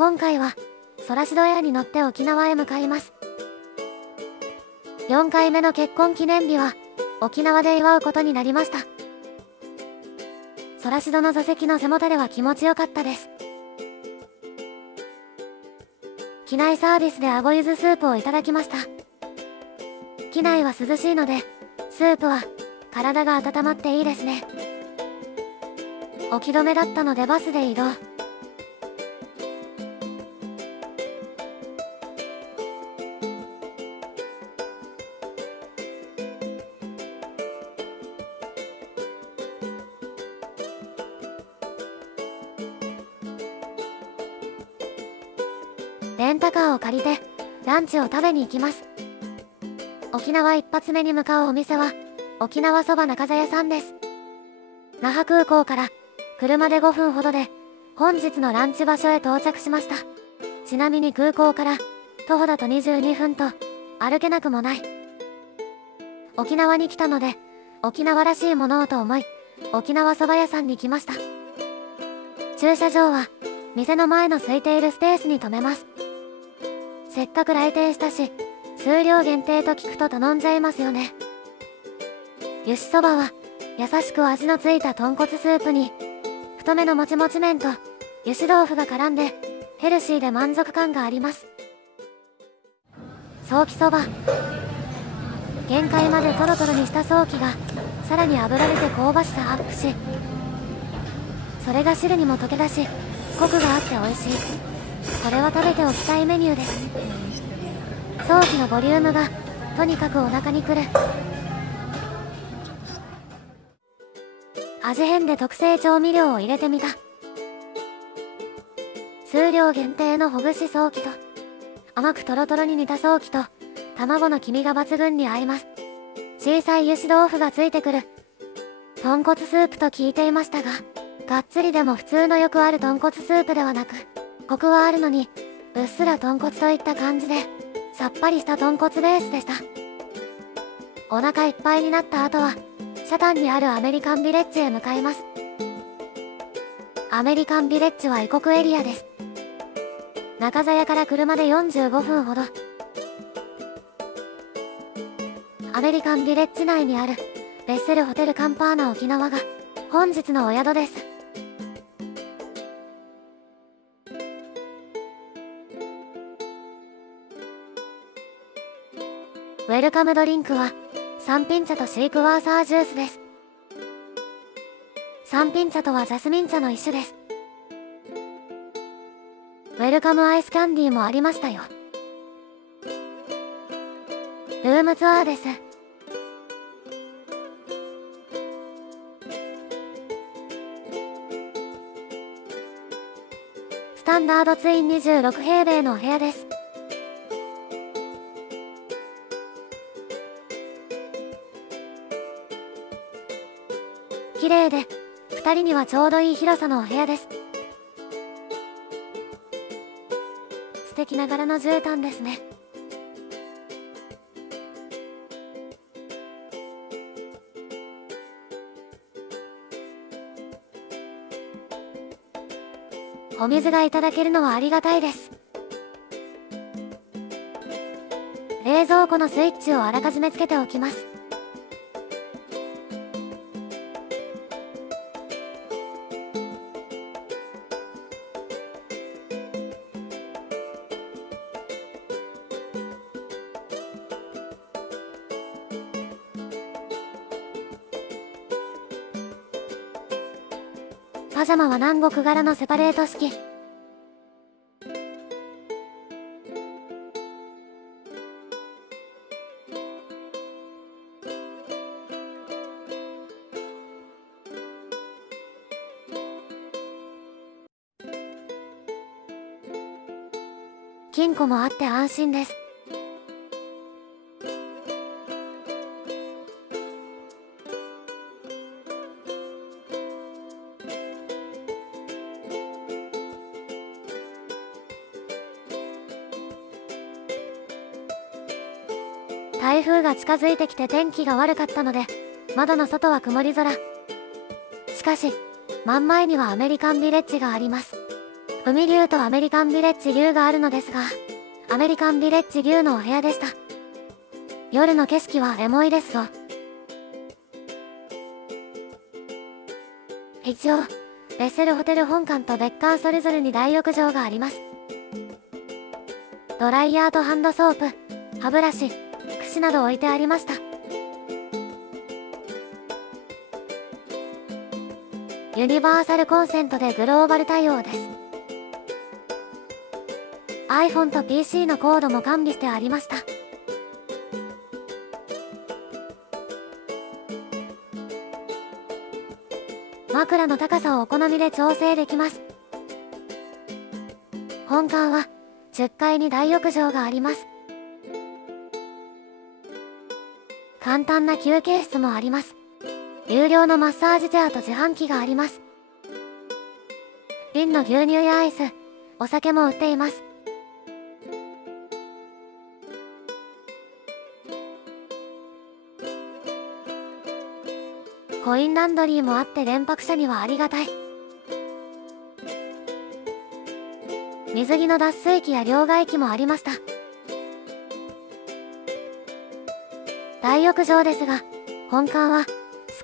今回はソラシドエアに乗って沖縄へ向かいます。4回目の結婚記念日は沖縄で祝うことになりました。ソラシドの座席の背もたれは気持ちよかったです。機内サービスであごゆずスープをいただきました。機内は涼しいのでスープは体が温まっていいですね。置き止めだったのでバスで移動。レンタカーを借りてランチを食べに行きます。沖縄一発目に向かうお店は沖縄そば中座屋さんです。那覇空港から車で5分ほどで本日のランチ場所へ到着しました。ちなみに空港から徒歩だと22分と歩けなくもない。沖縄に来たので沖縄らしいものをと思い沖縄そば屋さんに来ました。駐車場は店の前の空いているスペースに停めます。せっかく来店したし数量限定と聞くと頼んじゃいますよね。ゆしそばは優しく味のついた豚骨スープに太めのもちもち麺とゆし豆腐が絡んでヘルシーで満足感があります。ソーキそば、限界までトロトロにしたソーキがさらに炙られて香ばしさアップし、それが汁にも溶け出しコクがあって美味しい。これは食べておきたいメニューです。ソーキのボリュームがとにかくお腹にくる。味変で特製調味料を入れてみた。数量限定のほぐしソーキと甘くトロトロに煮たソーキと卵の黄身が抜群に合います。小さいゆし豆腐がついてくる豚骨スープと聞いていましたが、がっつりでも普通のよくある豚骨スープではなく、コクはあるのにうっすら豚骨といった感じでさっぱりした豚骨ベースでした。お腹いっぱいになった後はシャタンにあるアメリカンビレッジへ向かいます。アメリカンビレッジは異国エリアです。中座屋から車で45分ほど。アメリカンビレッジ内にあるベッセルホテルカンパーナ沖縄が本日のお宿です。ウェルカムドリンクは三品茶とシークワーサージュースです。三品茶とはジャスミン茶の一種です。ウェルカムアイスキャンディーもありましたよ。ルームツアーです。スタンダードツイン26平米のお部屋です。綺麗で2人にはちょうどいい広さのお部屋です。素敵な柄の絨毯ですね。お水がいただけるのはありがたいです。冷蔵庫のスイッチをあらかじめつけておきます。パジャマは南国柄のセパレート式。金庫もあって安心です。台風が近づいてきて天気が悪かったので窓の外は曇り空。しかし真ん前にはアメリカンビレッジがあります。海ビューとアメリカンビレッジビューがあるのですが、アメリカンビレッジビューのお部屋でした。夜の景色はエモいですぞ。一応ベッセルホテル本館と別館それぞれに大浴場があります。ドライヤーとハンドソープ、歯ブラシ、櫛など置いてありました。ユニバーサルコンセントでグローバル対応です。iPhone と PC のコードも完備してありました。枕の高さをお好みで調整できます。本館は10階に大浴場があります。簡単な休憩室もあります。有料のマッサージチェアと自販機があります。瓶の牛乳やアイス、お酒も売っています。コインランドリーもあって連泊者にはありがたい。水着の脱水機や両替機もありました。大浴場ですが、本館は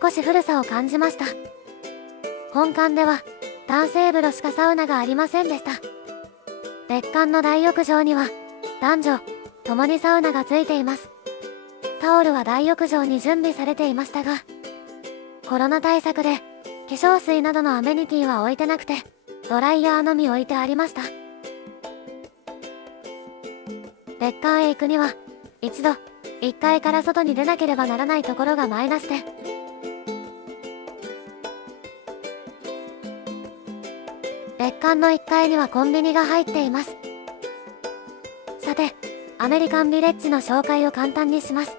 少し古さを感じました。本館では男性風呂しかサウナがありませんでした。別館の大浴場には男女共にサウナがついています。タオルは大浴場に準備されていましたが、コロナ対策で化粧水などのアメニティは置いてなくて、ドライヤーのみ置いてありました。別館へ行くには一度1階から外に出なければならないところがマイナスで、別館の1階にはコンビニが入っています。さて、アメリカンビレッジの紹介を簡単にします。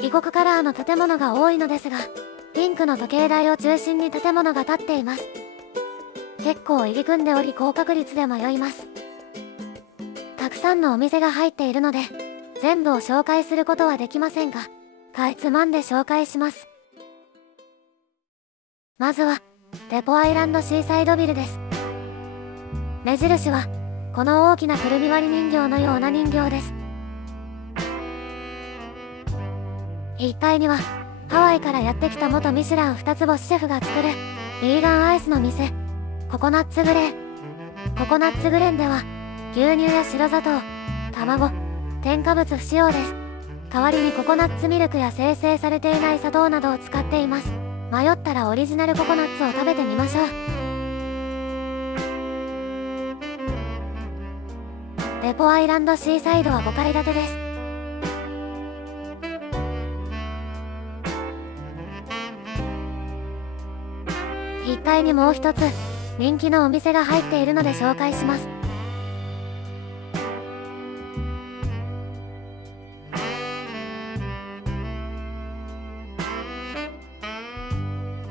異国カラーの建物が多いのですが、ピンクの時計台を中心に建物が建っています。結構入り組んでおり高確率で迷います。たくさんのお店が入っているので、全部を紹介することはできませんが、かいつまんで紹介します。まずは、デポアイランドシーサイドビルです。目印は、この大きなくるみ割り人形のような人形です。1階には、ハワイからやってきた元ミシュラン2つ星シェフが作る、ビーガンアイスの店、ココナッツグレー。ココナッツグレンでは、牛乳や白砂糖、卵、添加物不使用です。代わりにココナッツミルクや精製されていない砂糖などを使っています。迷ったらオリジナルココナッツを食べてみましょう。デポアイランドシーサイドは5階建てです。1階にもう一つ人気のお店が入っているので紹介します。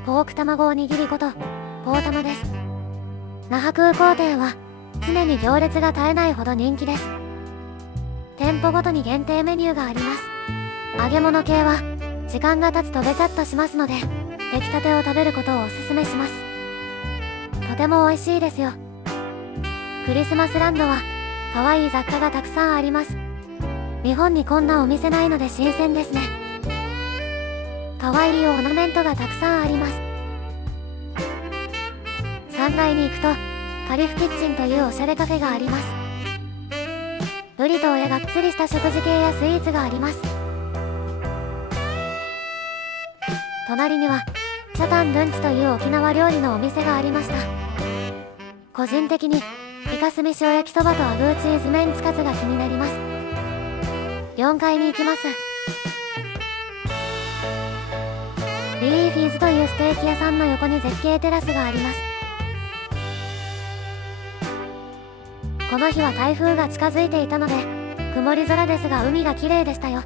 ポーク卵おにぎりことポータマです。那覇空港店は常に行列が絶えないほど人気です。店舗ごとに限定メニューがあります。揚げ物系は時間が経つとべちゃっとしますので、出来たてを食べることをおすすめします。とても美味しいですよ。クリスマスランドは可愛い雑貨がたくさんあります。日本にこんなお店ないので新鮮ですね。可愛いオーナメントがたくさんあります。3階に行くとカリフキッチンというおしゃれカフェがあります。ブリトーやがっつりした食事系やスイーツがあります。隣にはチャタンルンチという沖縄料理のお店がありました。個人的にイカスミ塩焼きそばとアグーチーズメンチカツが気になります。4階に行きます。ビリーフィーズというステーキ屋さんの横に絶景テラスがあります。この日は台風が近づいていたので曇り空ですが海が綺麗でしたよ。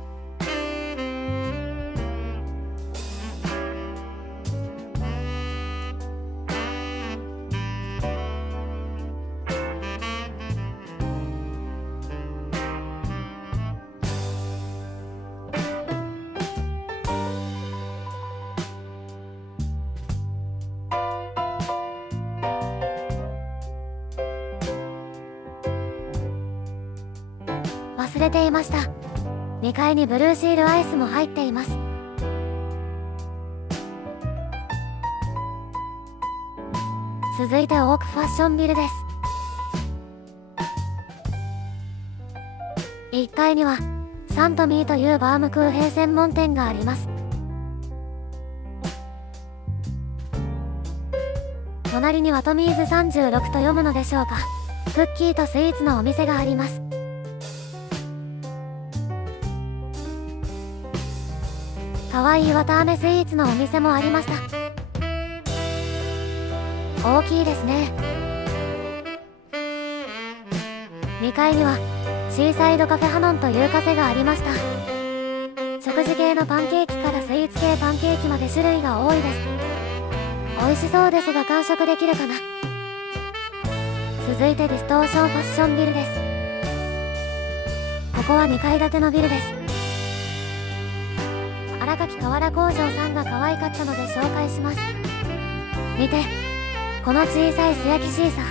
れていました。2階にブルーシールアイスも入っています。続いてオークファッションビルです。1階にはサントミーというバームクーヘン専門店があります。隣にはトミーズ36と読むのでしょうか、クッキーとスイーツのお店があります。かわいい綿あめスイーツのお店もありました。大きいですね。2階にはシーサイドカフェハノンというカフェがありました。食事系のパンケーキからスイーツ系パンケーキまで種類が多いです。美味しそうですが完食できるかな。続いてディストーションファッションビルです。ここは2階建てのビルです。荒垣瓦工場さんが可愛かったので紹介します。見て、この小さい素焼きシーサー、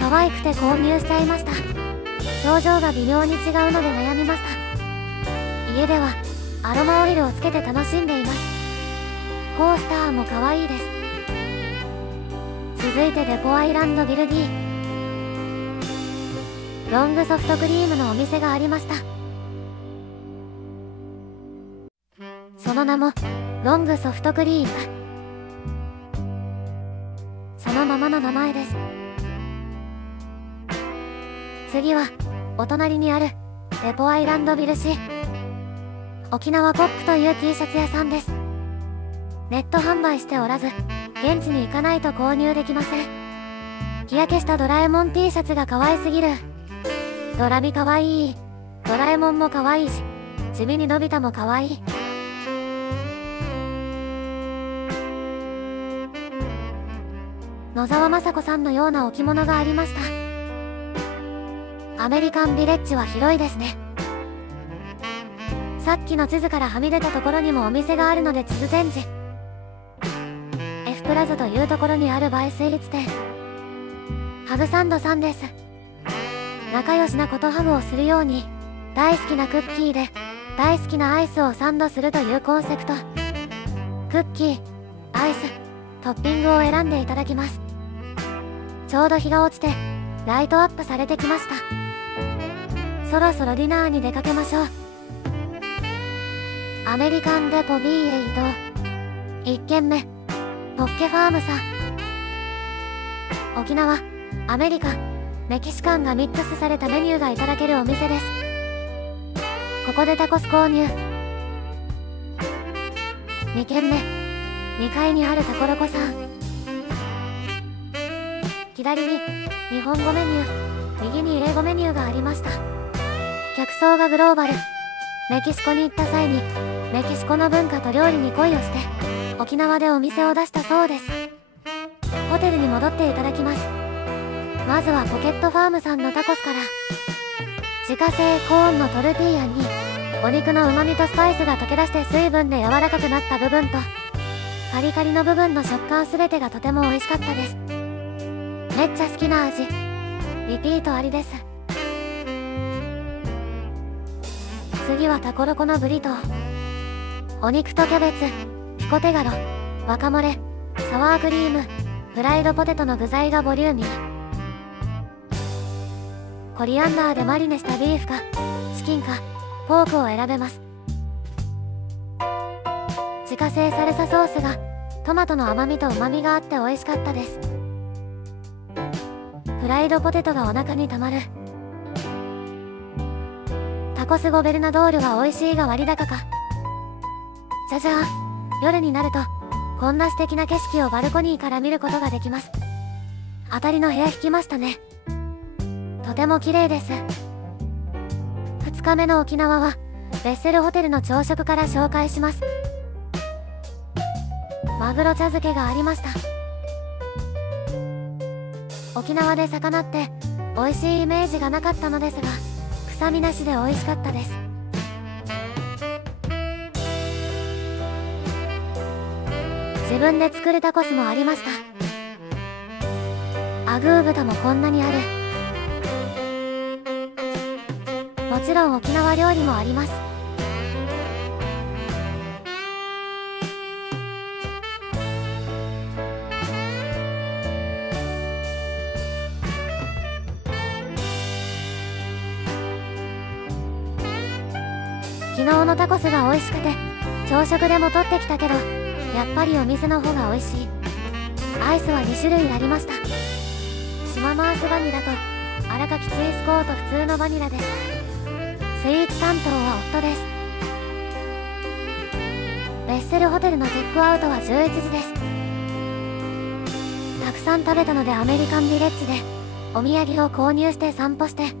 可愛くて購入しちゃいました。表情が微妙に違うので悩みました。家ではアロマオイルをつけて楽しんでいます。コースターも可愛いです。続いてデポアイランドビル D、 ロングソフトクリームのお店がありました。その名もロングソフトクリーム、そのままの名前です。次はお隣にあるデポアイランドビル C、 沖縄コップという T シャツ屋さんです。ネット販売しておらず現地に行かないと購入できません。日焼けしたドラえもん T シャツが可愛すぎる。ドラミ可愛い、ドラえもんも可愛いし、地味にのび太も可愛い。野沢雅子さんのような置物がありました。アメリカンビレッジは広いですね。さっきの地図からはみ出たところにもお店があるので地図前寺、F プラザというところにある映えスイーツ店、ハグサンドさんです。仲良しなことハグをするように、大好きなクッキーで大好きなアイスをサンドするというコンセプト。クッキー、アイス、トッピングを選んでいただきます。ちょうど日が落ちてライトアップされてきました。そろそろディナーに出かけましょう。アメリカンデポ B へ移動。1軒目、ポッケファームさん。沖縄、アメリカ、メキシカンがミックスされたメニューがいただけるお店です。ここでタコス購入。2軒目、2階にあるタコロコさん。左に日本語メニュー、右に英語メニューがありました。客層がグローバル。メキシコに行った際にメキシコの文化と料理に恋をして沖縄でお店を出したそうです。ホテルに戻っていただきます。まずはポケットファームさんのタコスから。自家製コーンのトルティーヤにお肉の旨味とスパイスが溶け出して水分で柔らかくなった部分とカリカリの部分の食感すべてがとても美味しかったです。めっちゃ好きな味。リピートありです。次はタコロコのブリトー。お肉とキャベツ、ピコテガロ、ワカモレ、サワークリーム、フライドポテトの具材がボリューミー。コリアンダーでマリネしたビーフかチキンかポークを選べます。自家製サルサソースがトマトの甘みと旨みがあって美味しかったです。フライドポテトがお腹にたまる。タコスゴベルナドールは美味しいが割高か。じゃじゃーん、夜になるとこんな素敵な景色をバルコニーから見ることができます。当たりの部屋引きましたね。とても綺麗です。2日目の沖縄はベッセルホテルの朝食から紹介します。マグロ茶漬けがありました。沖縄で魚って美味しいイメージがなかったのですが臭みなしで美味しかったです。自分で作るタコスもありました。アグー豚もこんなにある。もちろん沖縄料理もあります。昨日のタコスが美味しくて朝食でも取ってきたけど、やっぱりお店の方が美味しい。アイスは2種類ありました。島マースバニラと荒垣ツイスコート普通のバニラです。スイーツ担当は夫です。ベッセルホテルのチェックアウトは11時です。たくさん食べたのでアメリカンビレッジでお土産を購入して散歩して、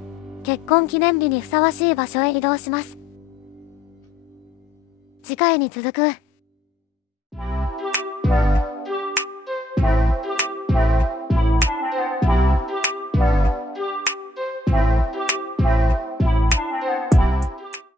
結婚記念日にふさわしい場所へ移動します。次回に続く。